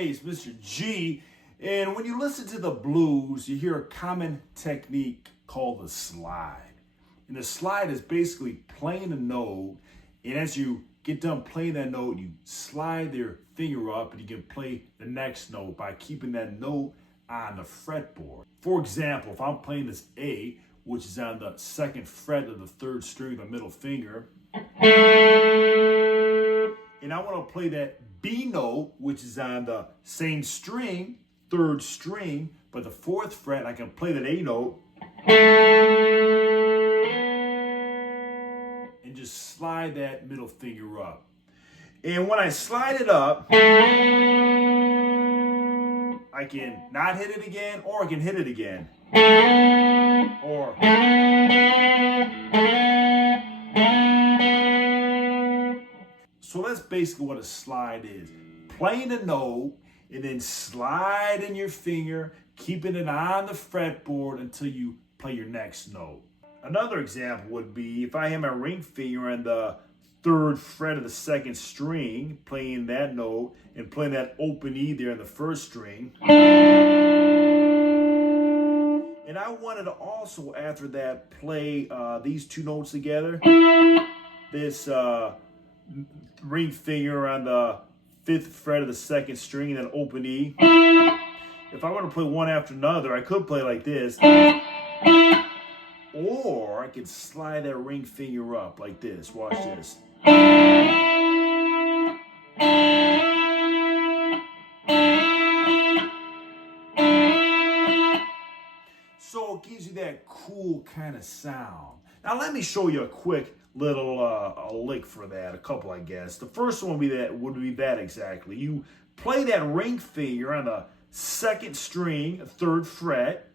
Hey, it's Mr. G. And when you listen to the blues, you hear a common technique called the slide. And the slide is basically playing a note. And as you get done playing that note, you slide your finger up and you can play the next note by keeping that note on the fretboard. For example, if I'm playing this A, which is on the second fret of the third string of the middle finger, and I want to play that B note, which is on the same string, third string, but the fourth fret, I can play that A note and just slide that middle finger up. And when I slide it up, I can not hit it again, or I can hit it again. Or so that's basically what a slide is. Playing a note and then sliding your finger, keeping it on the fretboard until you play your next note. Another example would be if I have my ring finger on the third fret of the second string, playing that note and playing that open E there on the first string. And I wanted to also, after that, play these two notes together. This ring finger on the fifth fret of the second string and then open E. If I want to play one after another, I could play like this. Or I could slide that ring finger up like this. Watch this. So it gives you that cool kind of sound. Now let me show you a quick little a lick for that, a couple I guess. The first one would be that exactly. You play that ring finger on the second string, third fret,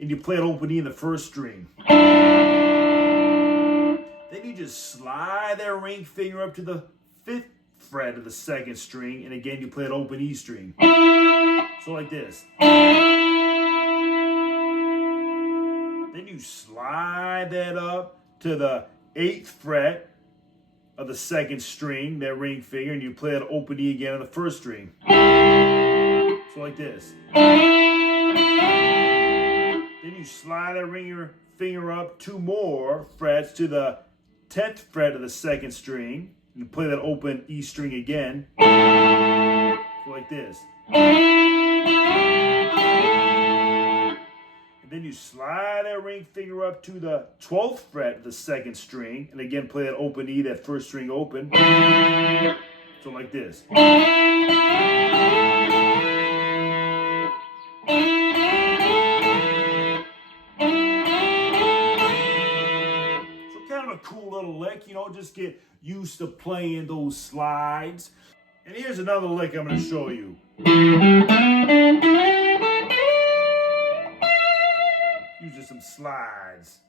and you play it open E in the first string. Then you just slide that ring finger up to the fifth fret of the second string, and again you play it open E string. So like this. Then you slide that up to the 8th fret of the second string, that ring finger, and you play it open E again on the first string. So like this. Then you slide that ring finger up 2 more frets to the 10th fret of the second string, and you play that open E string again. So like this. Then you slide that ring finger up to the 12th fret of the second string, and again play that open E, that first string open. So like this. So kind of a cool little lick, just get used to playing those slides. And here's another lick I'm going to show you. Using some slides.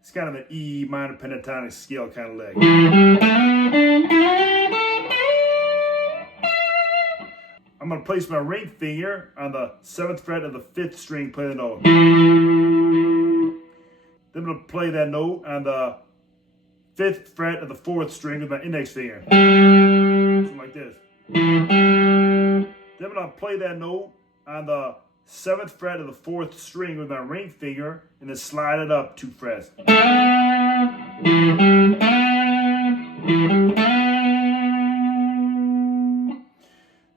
It's kind of an E minor pentatonic scale kind of lick. I'm going to place my ring finger on the 7th fret of the 5th string, play the note. Then I'm going to play that note on the 5th fret of the 4th string with my index finger. Something like this. Then I'm going to play that note on the 7th fret of the 4th string with my ring finger, and then slide it up 2 frets. Then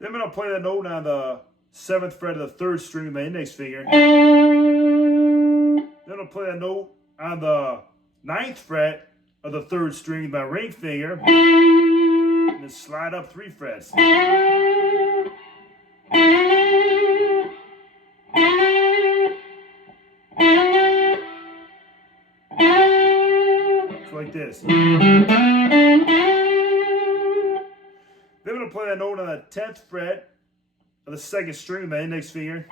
I'm going to play that note on the 7th fret of the 3rd string with my index finger. Then I'm going to play that note on the 9th fret of the 3rd string with my ring finger, and then slide up 3 frets. Like this. Then I'm going to play that note on the 10th fret of the 2nd string with my index finger.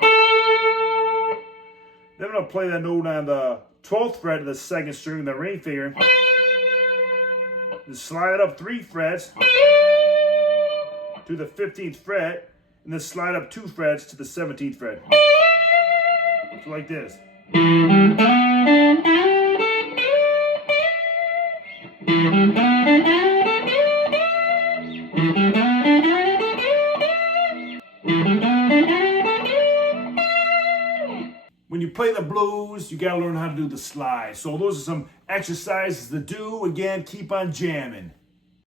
Then I'm going to play that note on the 12th fret of the 2nd string with my ring finger. Then slide it up 3 frets to the 15th fret, and then slide up 2 frets to the 17th fret. So like this. When you play the blues, you gotta learn how to do the slide. So those are some exercises to do. Again, keep on jamming.